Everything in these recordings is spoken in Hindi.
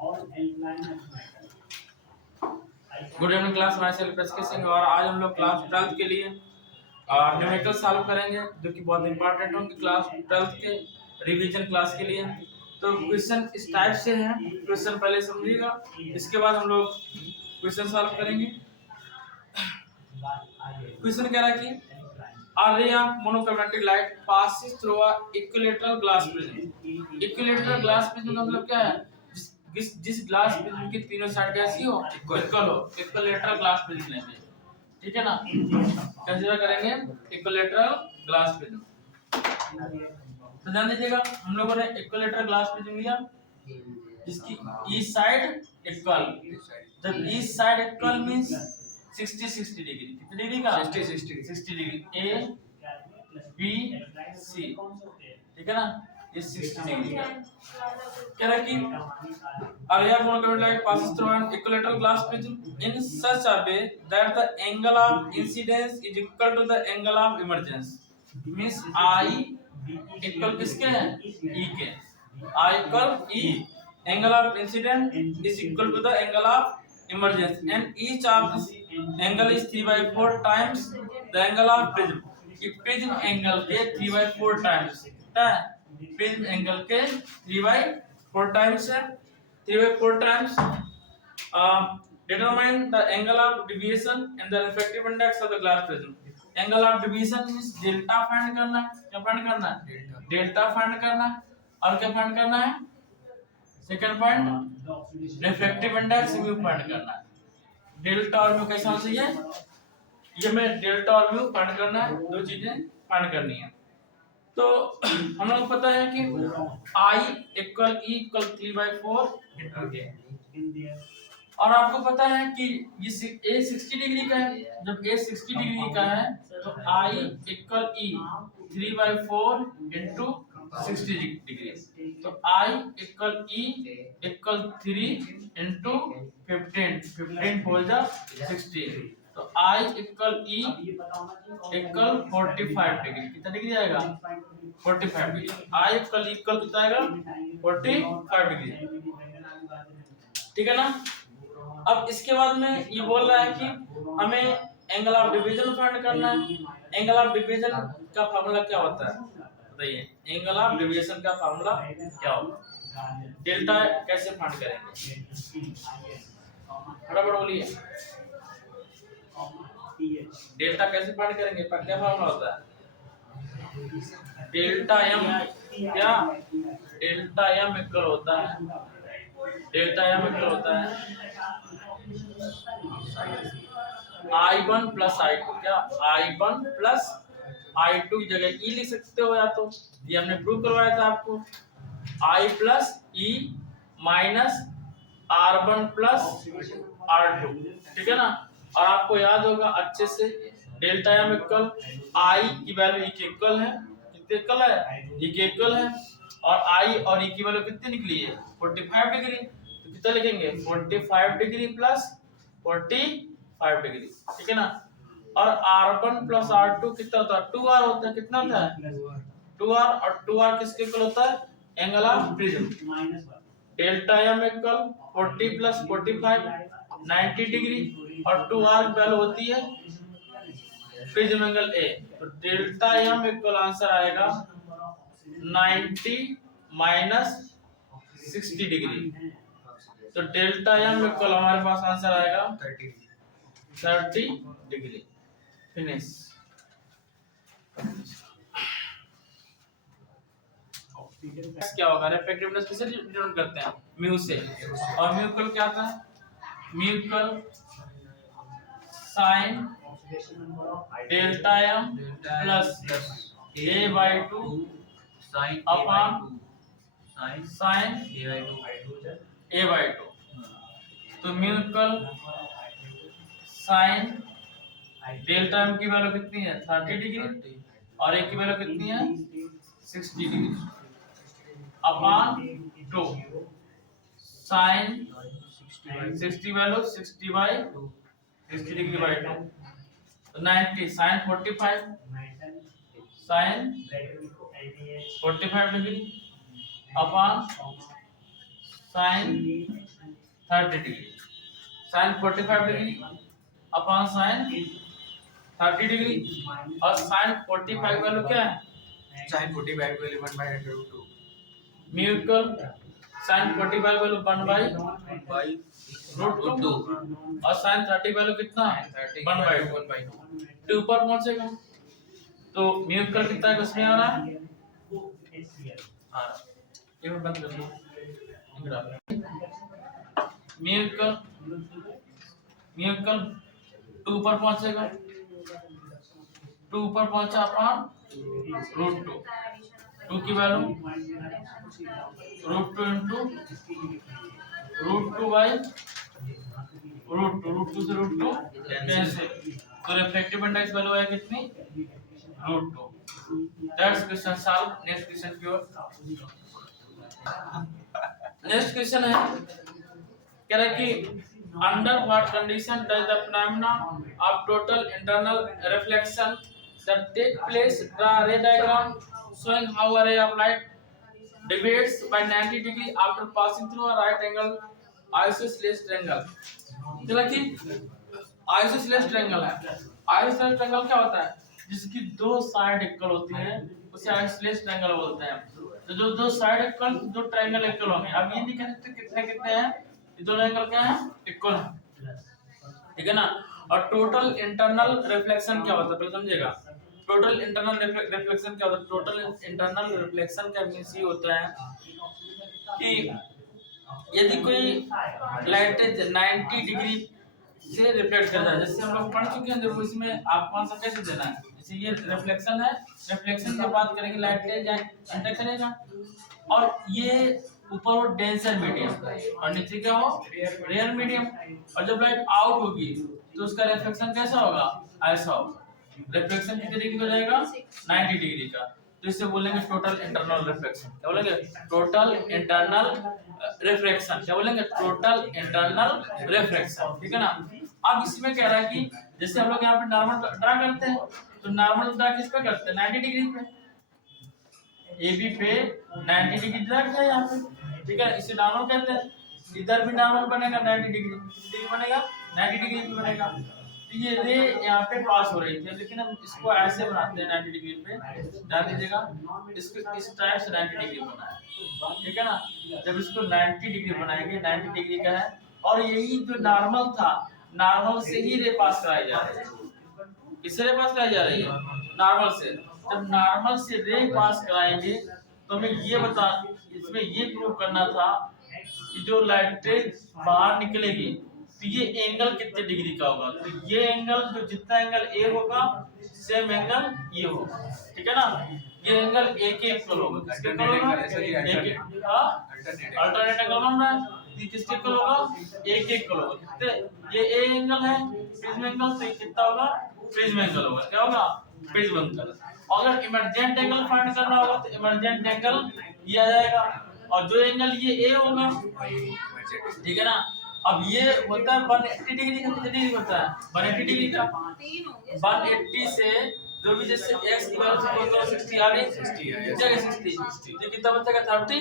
Good evening class, myself SK Singh. और आज हम लोग क्लास 12 के लिए न्यूमेरिकल सॉल्व करेंगे, जो कि बहुत इंपॉर्टेंट होंगे क्लास 12 के रिवीजन क्लास के लिए। तो क्वेश्चन इस टाइप से है, क्वेश्चन पहले समझिएगा, इसके बाद हम लोग क्वेश्चन सॉल्व करेंगे। क्वेश्चन कह रहा है कि a ray of monochromatic light passes through a equilateral glass prism। equilateral glass prism का मतलब क्या है? जिस ग्लास प्रिज्म की तीनों साइड कैसी हो, इक्वल हो, इक्विलेटरल ग्लास प्रिज्म लेंगे, ठीक है ना। कंसीडर करेंगे इक्विलेटरल ग्लास प्रिज्म। तो ध्यान दीजिएगा, हम लोगों ने इक्विलेटरल ग्लास प्रिज्म लिया जिसकी ईस्ट साइड इक्वल। जब east side equal means 60 degree. कितनी डिग्री का? 60 डिग्री। ए बी सी, ठीक है ना, ये 60 डिग्री का। कह रहा है कि a ray of monochromatic light passes through an equilateral glass prism in such a way that the angle of incidence is equal to the angle of emergence। means I equal किसके हैं? E के। I equal E, angle of incidence is equal to the angle of emergence, and each of this angle is 3/4 times the angle of prism। कि प्रिज्म एंगल के 3/4 टाइम्स है, प्रिज्म एंगल के 3/4 टाइम्स है, 3/4 times। Determine the angle of deviation and the refractive index of the glass prism। angle of deviation means delta find करना है। क्या फाइंड करना है? डेल्टा फाइंड करना है। और क्या फाइंड करना है? Second point, refractive index mu find करना है। डेल्टा और म्यू कैसा होना चाहिए? ये में डेल्टा और म्यू फाइंड करना है, दो चीजें फाइंड करनी है। तो हम लोग पता है कि I equal E equal 3/4 into के, और आपको पता है कि ये A 60 डिग्री का है। जब A 60 डिग्री का है तो I equal E 3/4 into 60 degree. तो I equal E equal 3 into 15 four जा 60। तो I equal E equal 45 degree. कितना डिग्री आएगा? 45 डिग्री। I इक्वल कितना आएगा? 45 डिग्री, ठीक है ना। अब इसके बाद में ये बोल रहा है कि हमें एंगल ऑफ डिवीजन फाइंड करना है। एंगल ऑफ डिवीजन का फार्मूला क्या होता है बताइए? एंगल ऑफ डिवीजन का फार्मूला क्या होता है? डेल्टा कैसे फाइंड करेंगे? फटाफट बोलिए, डेल्टा कैसे फाइंड करेंगे? क्या फार्मूला होता है? Delta M. क्या? डेल्टा एम इक्वल होता है, डेल्टा एम इक्वल होता है I1 प्लस I2। क्या? I1 प्लस I2 की जगह E लिख सकते हो, या तो ये हमने प्रूव करवाया था आपको, I plus E minus R1 plus R2, ठीक है ना। और आपको याद होगा अच्छे से, डेल्टा एम इक्वल I की वैल्यू E के इक्वल है। कितने इक्वल है? E के इक्वल है। और I और E की वैल्यू कितनी निकली है? 45 डिग्री। तो कितना लिखेंगे? 45 डिग्री प्लस 45 डिग्री, ठीक है ना। और R1 प्लस R2 कितना होता है? 2R होता है। कितना होता है? 2R। और 2R किसके इक्वल होता है? Angle of prism. Delta M equal 40 plus 45 90 degree, और 2R की वैल्यू होती है प्रिज्म एंगल ए। तो डेल्टा एम इक्वल आंसर आएगा 90 माइनस 60 डिग्री। तो डेल्टा एम इक्वल हमारे पास आंसर आएगा 30 डिग्री। फिनिश। क्या होगा? रिफ्रैक्टिवनेस किससे डिनोट करते हैं? म्यू से। और म्यू इक्वल क्या आता है? Mu equal sine delta M plus A/2 sine upon sine A/2। तो mu equal sine delta M की वैल्यू कितनी है? 30 डिग्री, और ए की वैल्यू कितनी है? 60 degree upon 2 sine 60 value 60 degree by 2। तो 90 sine 45 sine 45 degree upon sine 30 degree, sine 45 degree upon sine 30 degree, और साइन 45 वैल्यू क्या है, sin 45 को 1/√2 म्यू इक्वल साइन 45 वैल्यू 1/√2 और साइन 30 वैल्यू कितना है 1/2 तो ऊपर पहुंचेगा, तो म्यू इक्वल कितना क्वेश्चन आ रहा है, ये मैं बंद कर दूं, म्यू इक्वल 2 ऊपर पहुंचेगा, 2 ऊपर पहुंचा अपॉन √2, 2 की वैल्यू √2 इंटू √2 बाई √2 से √2 कैंसिल, तो रिफ्लेक्टिव इंडेक्स वैल्यू है कितनी √2। That's question solve. Next question की ओर, नेक्स्ट क्वेश्चन है कह रहा है कि under what condition does the phenomena of total internal reflection that take place, draw a ray diagram showing how a ray of light deviates by 90 degree after passing through a right angle isosceles triangle। चला कि isosceles triangle है, isosceles triangle क्या होता है, जिसकी दो साइड इक्वल होती है उसे isosceles triangle बोलते हैं। तो जो दो साइड इक्वल, दो ट्रायंगल इक्वल होंगे, अब ये नहीं कह सकते कितने कितने हैं, ये दोनों एंगल क्या है इक्वल है, ठीक है ना। और टोटल इंटरनल रिफ्लेक्शन क्या होता है पहले समझिएगा, टोटल इंटरनल रिफ्लेक्शन क्या होता है, टोटल इंटरनल रिफ्लेक्शन का मींस ये होता है कि यदि कोई लाइट 90 डिग्री से रिफ्लेक्ट कर रहा है, जैसे हम लोग पढ़ चुके हैं, देखो इसमें आपको आंसर कैसे देना है, जैसे ये रिफ्लेक्शन है, रिफ्लेक्शन की बात करेंगे लाइट एंटर करेगा और ये ऊपर वो डेंसर मीडियम और नीचे क्या हो रेयर मीडियम, और जब लाइट आउट होगी तो उसका रिफ्लेक्शन कैसा होगा, ऐसा होगा। रिफ्लेक्शन कितने डिग्री हो जाएगा 90 डिग्री का, तो इसे बोलेंगे टोटल इंटरनल रिफ्लेक्शन। क्या बोलेंगे, टोटल इंटरनल रिफ्लेक्शन। क्या बोलेंगे, टोटल इंटरनल रिफ्लेक्शन, ठीक है ना। अब इसमें कह रहा है कि जैसे हम लोग यहाँ पे नॉर्मल ड्रा करते हैं, तो नॉर्मल ड्रा किस पे करते हैं 90 डिग्री पे, AB पे 90 डिग्री ड्रा किया यहाँ पे, ठीक है, इसे नॉर्मल कहते हैं। इधर भी नॉर्मल बनेगा 90 डिग्री बनेगा, 90 डिग्री भी बनेगा। तो ये रे यहाँ पे पास हो रही थी, लेकिन हम इसको ऐसे बनाते हैं 90 डिग्री पे, ध्यान दीजिएगा, इसको इस टाइप से 90 डिग्री बनाए, ठीक है ना। जब इसको 90 डिग्री बनाएंगे, 90 डिग्री का है, और यही जो नॉर्मल था, नॉर्मल से ही रे पास कराई जा रही है, किससे रे पास कराई जा रही है, नॉर्मल से। जब नॉर्मल से रे पास कराएंगे तो हमें ये बता, इसमें ये प्रूव करना था कि जो लाइट बाहर निकलेगी तो ये एंगल कितने डिग्री का होगा, तो ये एंगल जो जितना एंगल ए होगा सेम एंगल ये होगा, ठीक है ना। ये एंगल ए के इक्वल होगा, किसके इक्वल होगा, अल्टरनेट एंगल बन रहा है, ये किसके इक्वल होगा, ए के इक्वल होगा। कितने, ये ए एंगल है प्रिज्म एंगल, तो ये कितना होगा प्रिज्म एंगल होगा, क्या होगा प्रिज्म एंगल। अगर इमर्जेंट एंगल फाइंड करना होगा तो इमर्जेंट एंगल ये आ जाएगा, और जो एंगल ये ए होगा, ठीक है ना। अब ये होता है 180 डिग्री का, कितने डिग्री होता है 180 डिग्री का, 180 से जो भी जैसे x की वैल्यू से 60 आ गई, 60 तो कितना बचेगा 30,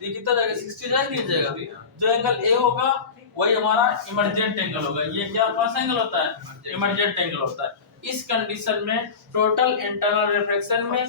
तो कितना जाएगा 60 जाएगा। जो एंगल ए होगा वही हमारा इमर्जेंट एंगल होगा। ये क्या कौन सा एंगल होता है, इमर्जेंट एंगल होता है। इस कंडीशन में टोटल इंटरनल रिफ्लेक्शन में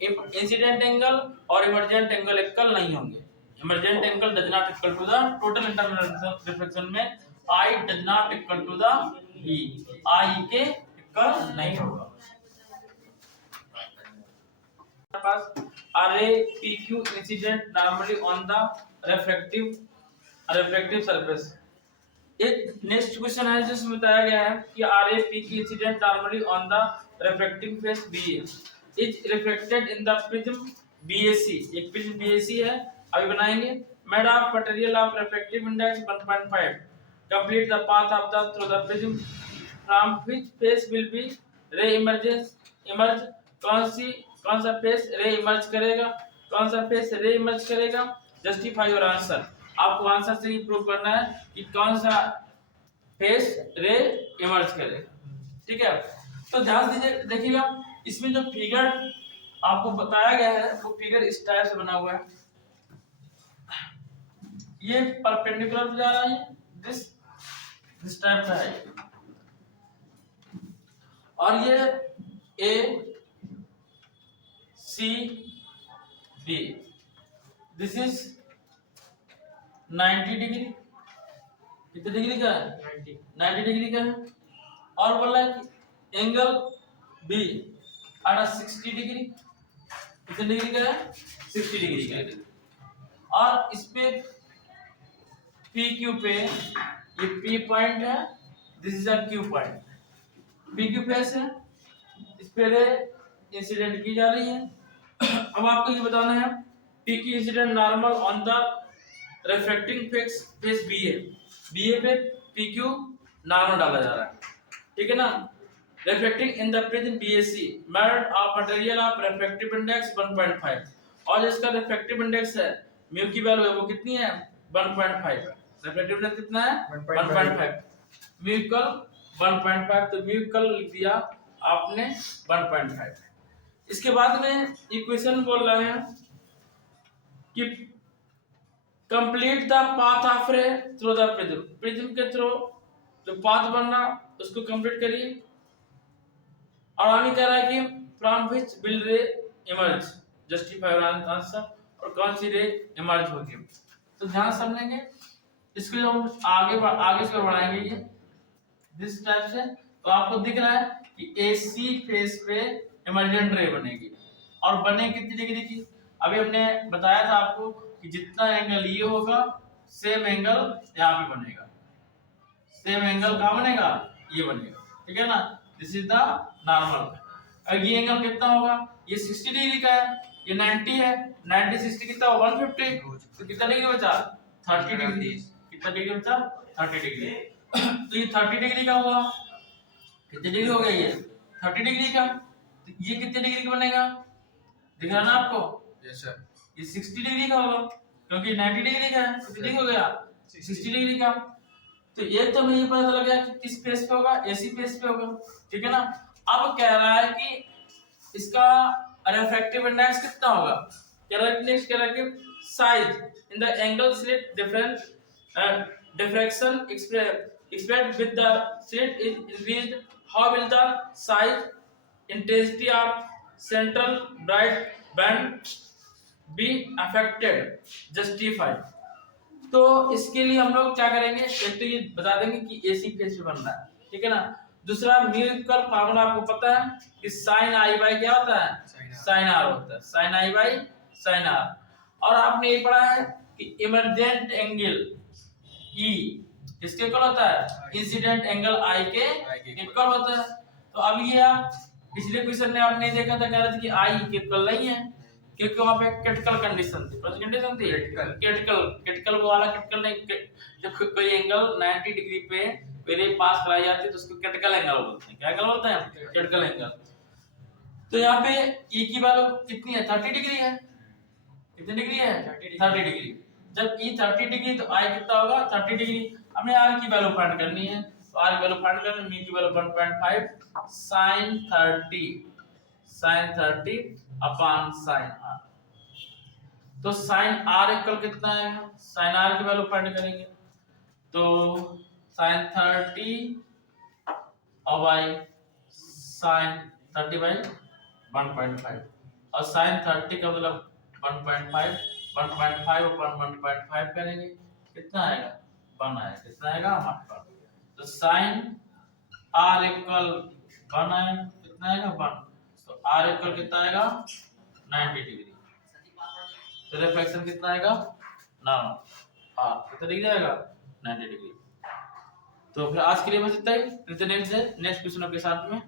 इंसिडेंट एंगल और इमर्जेंट एंगल इक्वल नहीं होंगे। Emergent angle does not equal to the total internal reflection में I does not equal to the E, I के इक्वल नहीं होगा। पास array PQ incident normally on the refractive surface। एक नेक्स्ट क्वेश्चन है जिसमें बताया गया है कि array PQ incident normally on the refracting face BA is reflected in the prism BAC। एक प्रिज्म BAC है, अभी बनाएंगे। Made of material of refractive index 1.5, complete the path of the through the prism from which face will be ray emerge। कौन सा फेस रे इमर्ज करेगा, कौन सा फेस रे इमर्ज करेगा, जस्टिफाई योर आंसर। आपको आंसर से ही प्रूव करना है कि कौन सा फेस रे इमर्ज करेगा, ठीक है। तो ध्यान दीजिए, देखिएगा इसमें जो फिगर आपको बताया गया है वो फिगर इस टाइप से बना हुआ है। ये परपेंडिकुलर पे जा रहा है, दिस टाइप का है, और ये A C B, this is 90 degree, कितने डिग्री का है 90 डिग्री का है, और बोला कि एंगल बी आड़ा 60 डिग्री, कितने डिग्री का है 60 डिग्री का है, और इस पे पी क्यू पे ये पी पॉइंट है, this is a Q point, P Q face है, इस पे रे इंसिडेंट की जा रही है। अब आपको ये बताना है पी की incident normal on the refracting face B A, B A पे पी क्यू नॉर्मल डाला जा रहा है, ठीक है ना। Refracting in the prism BAC method of material of refractive index 1.5, और जिसका रिफ्रैक्टिव इंडेक्स है म्यू की वैल्यू है वो कितनी है 1.5, रिफ्रैक्टिव इंडेक्स कितना है 1.5, म्यू इक्वल 1.5, तो म्यू इक्वल लिख दिया आपने 1.5। इसके बाद में इक्वेशन बोल रहे हैं कि कंप्लीट द पाथ ऑफ रे थ्रू द प्रिज्म, प्रिज्म के थ्रू जो पाथ बनना उसको कंप्लीट करिए, और आगे कह रहा है कि फ्रॉम व्हिच विल रे इमर्ज, जस्टिफाई आंसर, और कौन सी रे इमर्ज होगी, तो ध्यान समझेंगे इसको हम आगे से बढ़ाएंगे ये दिस टाइप से। तो आपको दिख रहा है कि एसी फेस पे इमर्जेंट रे बनेगी, और बने कितनी डिग्री की, अभी हमने बताया था आपको कि जितना एंगल ये होगा सेम एंगल यहाँ पे बनेगा, सेम एंगल कहाँ बनेगा ये बनेगा, ठीक है ना, दिस इज द नॉर्मल। अब ये एंगल कितना होगा, ये 60 डिग्री का है, ये 90 है, 90 60 कितना होगा 150, तो कितना डिग्री बचा 30 डिग्री, कितना डिग्री बचा 30 डिग्री, तो ये 30 डिग्री का हुआ, कितने डिग्री हो गया ये 30 डिग्री का, तो ये कितने डिग्री का बनेगा दिख रहा ना आपको, यस सर, ये 60 डिग्री का होगा क्योंकि 90 डिग्री का है, कितने डिग्री हो गया 60 डिग्री का। तो ये तो मुझे पता लग गया कि किस फेस पे होगा, एसी फेस पे होगा, ठीक है ना। अब कह रहा है कि इसका रिफ्रैक्टिव इंडेक्स कितना होगा, कह रहा है नेक्स्ट कह रहा है कि size in the angle slit difference diffraction expressed with the slit is increased, how will the size intensity of central bright band be affected, justify. तो इसके लिए हम लोग क्या करेंगे, एक तो ये बता देंगे कि एसी फेस पे बन रहा है, ठीक है ना। दूसरा म्यूजिकल फार्मूला आपको पता है कि साइन आई बाई क्या होता है साइन आर होता है, sine i by sine r, और आपने ये पढ़ा है कि इमर्जेंट एंगल ई किसके इक्वल होता है इंसिडेंट एंगल आई के इक्वल होता है। तो अब ये आप पिछले क्वेश्चन में आपने देखा था, कह रहे थे कि आई के इक्वल नहीं है क्योंकि वहां पे क्रिटिकल कंडीशन थी, कौन सी कंडीशन थी क्रिटिकल वो वाला क्रिटिकल नहीं, जब कोई एंगल 90 डिग्री पे रे पास कराई जाती है तो उसको क्रिटिकल एंगल बोलते हैं, क्या एंगल बोलते हैं क्रिटिकल एंगल। तो यहाँ पे ई की वैल्यू कितनी है 30 डिग्री है, कितनी डिग्री है 30 डिग्री, जब ई 30 डिग्री तो आई कितना होगा 30 डिग्री। हमें आर की वैल्यू फाइंड करनी है, तो आर की वैल्यू फाइंड करनी है, मी की value 1.5 sin 30 upon sin r, तो sin r इक्वल कितना है, sin r की वैल्यू फाइंड करेंगे, तो sin 30 और by sin 30 by 1.5, और sin 30 का मतलब 1.5 upon 1.5 करेंगे कितना आएगा 1 आएगा, कितना आएगा हमारे पास, तो sin r इक्वल 1 आएगा, कितना आएगा 1, तो r इक्वल कितना आएगा 90 डिग्री, तो रिफ्लेक्शन कितना आएगा नॉर्मल, r कितना डिग्री आएगा 90 डिग्री। तो फिर आज के लिए बस इतना ही, नेक्स्ट क्वेश्चनों के साथ में